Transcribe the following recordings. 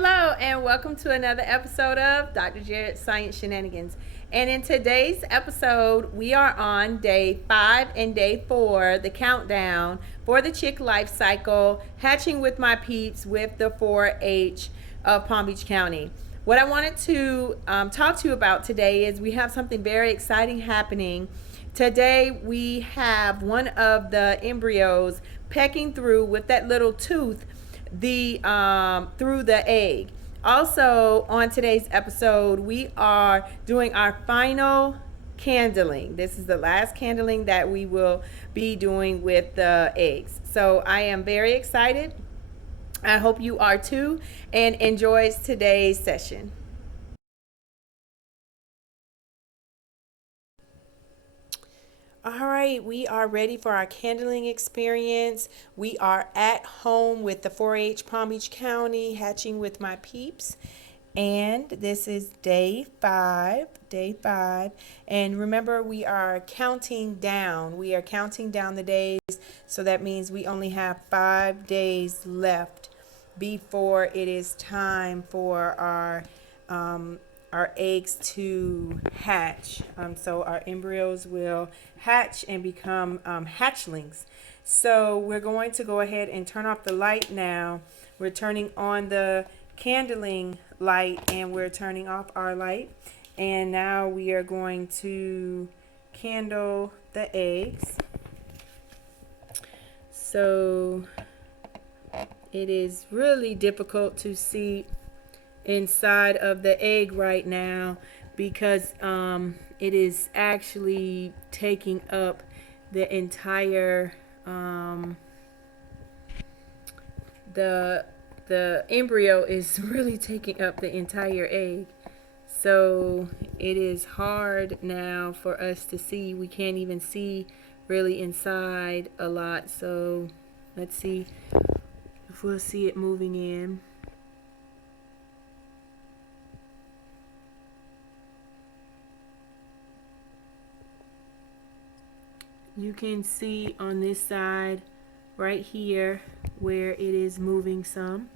Hello, and welcome to another episode of Dr. Jarrett Science Shenanigans. And in today's episode, we are on day 5 and day 4, the countdown for the chick life cycle, hatching with my peeps with the 4-H of Palm Beach County. What I wanted to talk to you about today is we have something very exciting happening. Today, we have one of the embryos pecking through with that little tooth through the egg. Also, on today's episode, we are doing our final candling. This is the last candling that we will be doing with the eggs. So I am very excited. I hope you are too, and enjoys today's session. All right, we are ready for our candling experience. We are at home with the 4-H Palm Beach County, hatching with my peeps. And this is day 5. And remember, we are counting down. We are counting down the days. So that means we only have 5 days left before it is time for our eggs to hatch. So our embryos will hatch and become hatchlings. So we're going to go ahead and turn off the light now. We're turning on the candling light and we're turning off our light. And now we are going to candle the eggs. So it is really difficult to see inside of the egg right now because it is actually taking up the entire the embryo is really taking up the entire egg. So it is hard now for us to see. We can't even see really inside a lot. So let's see if we'll see it moving in. You can see on this side right here where it is moving some.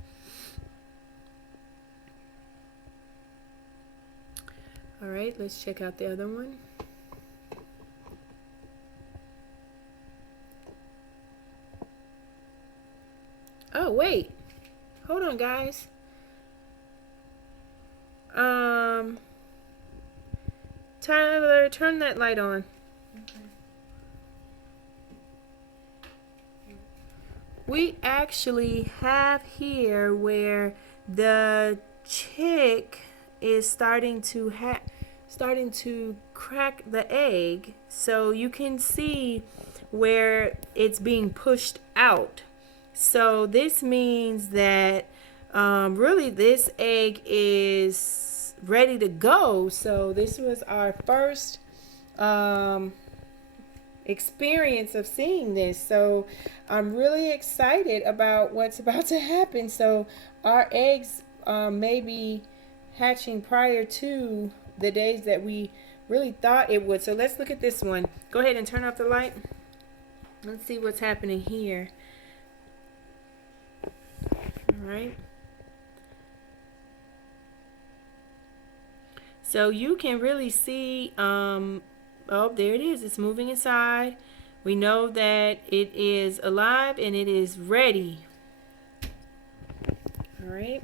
All right, let's check out the other one. Oh, wait. Hold on, guys. Tyler, turn that light on. We actually have here where the chick is starting to crack the egg. So you can see where it's being pushed out. So this means that really this egg is ready to go. So this was our first experience of seeing this. So I'm really excited about what's about to happen. So our eggs may be hatching prior to the days that we really thought it would. So let's look at this one. Go ahead and turn off the light. Let's see what's happening here. All right. So you can really see oh, there it is. It's moving inside. We know that it is alive and it is ready. All right.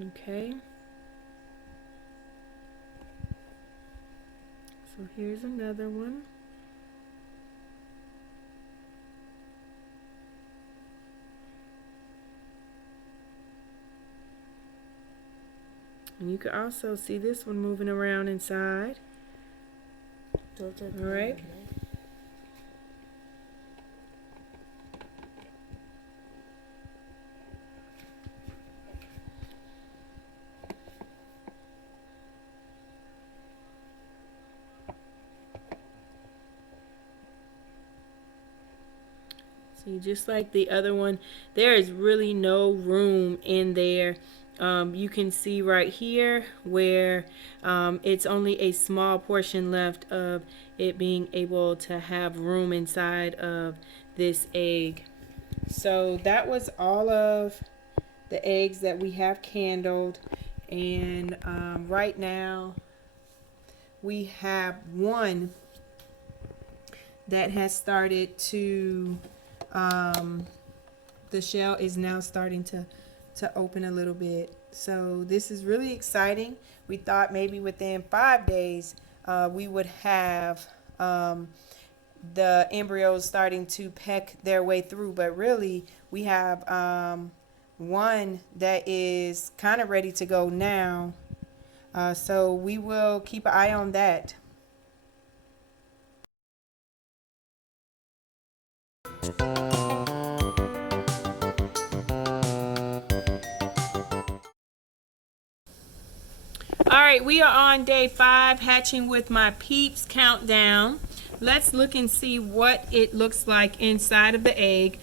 Okay. So here's another one. And you can also see this one moving around inside. All right. See, just like the other one, there is really no room in there You can see right here where it's only a small portion left of it being able to have room inside of this egg. So that was all of the eggs that we have candled. And right now we have one that has started to, the shell is now starting to open a little bit. So this is really exciting. We thought maybe within 5 days we would have the embryos starting to peck their way through, but really we have one that is kind of ready to go now. So we will keep an eye on that. All right, we are on day 5, hatching with my peeps countdown. Let's look and see what it looks like inside of the egg.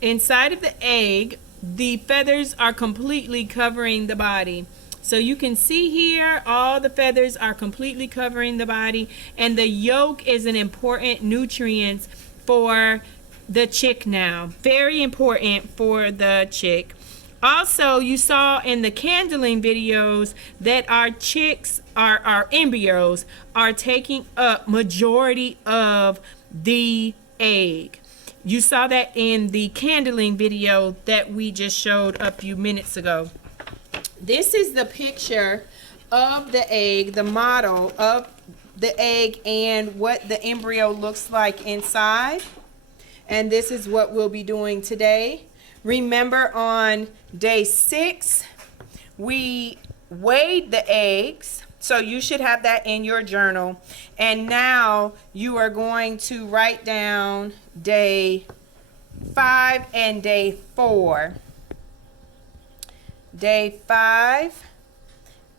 Inside of the egg, the feathers are completely covering the body. So you can see here, all the feathers are completely covering the body, and the yolk is an important nutrient for the chick now. Very important for the chick. Also, you saw in the candling videos that our chicks, our embryos, are taking up majority of the egg. You saw that in the candling video that we just showed a few minutes ago. This is the picture of the egg, the model of the egg, and what the embryo looks like inside. And this is what we'll be doing today. Remember, on day 6, we weighed the eggs. So you should have that in your journal. And now you are going to write down day 5 and day 4. Day 5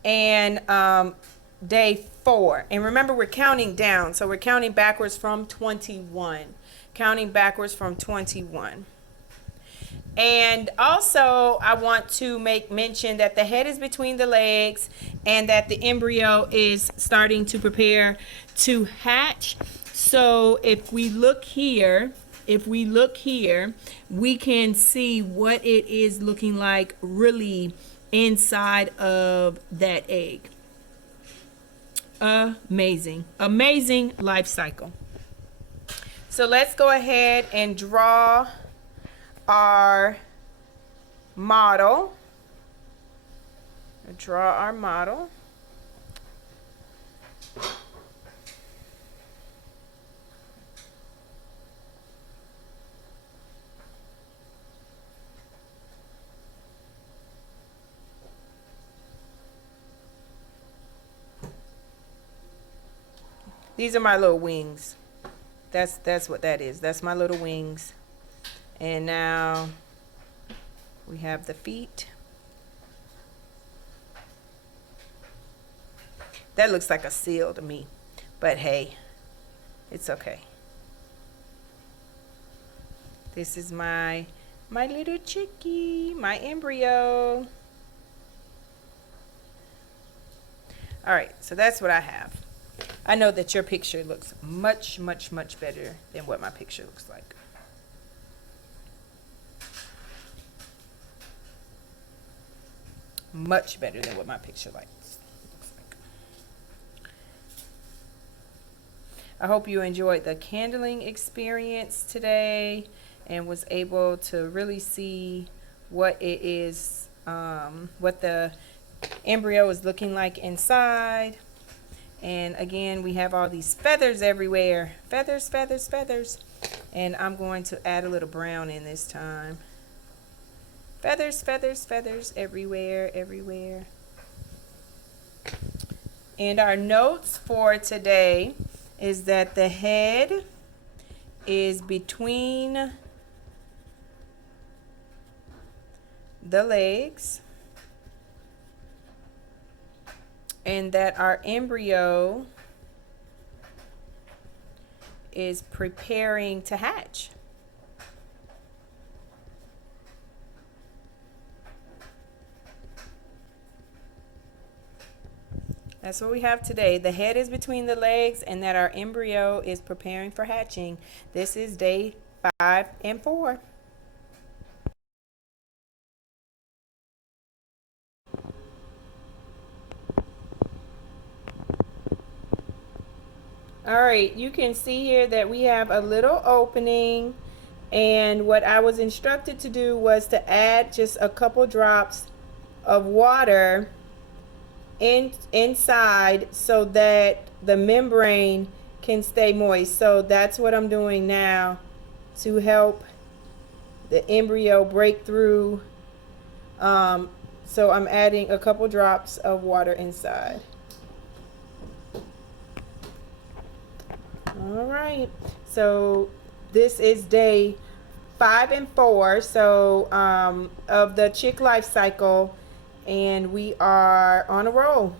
and day 4. And remember, we're counting down. So we're counting backwards from 21. Counting backwards from 21. And also, I want to make mention that the head is between the legs and that the embryo is starting to prepare to hatch. So if we look here, we can see what it is looking like really inside of that egg. Amazing, amazing life cycle. So let's go ahead and draw our model. Draw our model. These are my little wings. That's what that is. That's my little wings. And now we have the feet. That looks like a seal to me, but hey, it's okay. This is my little chickie, my embryo. All right, so that's what I have. I know that your picture looks much, much, much better than what my picture looks like. Much better than what my picture looks like. I hope you enjoyed the candling experience today and was able to really see what it is, what the embryo is looking like inside. And again, we have all these feathers everywhere. Feathers, feathers, feathers. And I'm going to add a little brown in this time. Feathers, feathers, feathers everywhere, everywhere. And our notes for today is that the head is between the legs, and that our embryo is preparing to hatch. That's what we have today. The head is between the legs and that our embryo is preparing for hatching. This is day 5 and 4. All right, you can see here that we have a little opening, and what I was instructed to do was to add just a couple drops of water inside so that the membrane can stay moist. So that's what I'm doing now to help the embryo break through. So I'm adding a couple drops of water inside. All right, so this is day 5 and 4, so of the chick life cycle, and we are on a roll.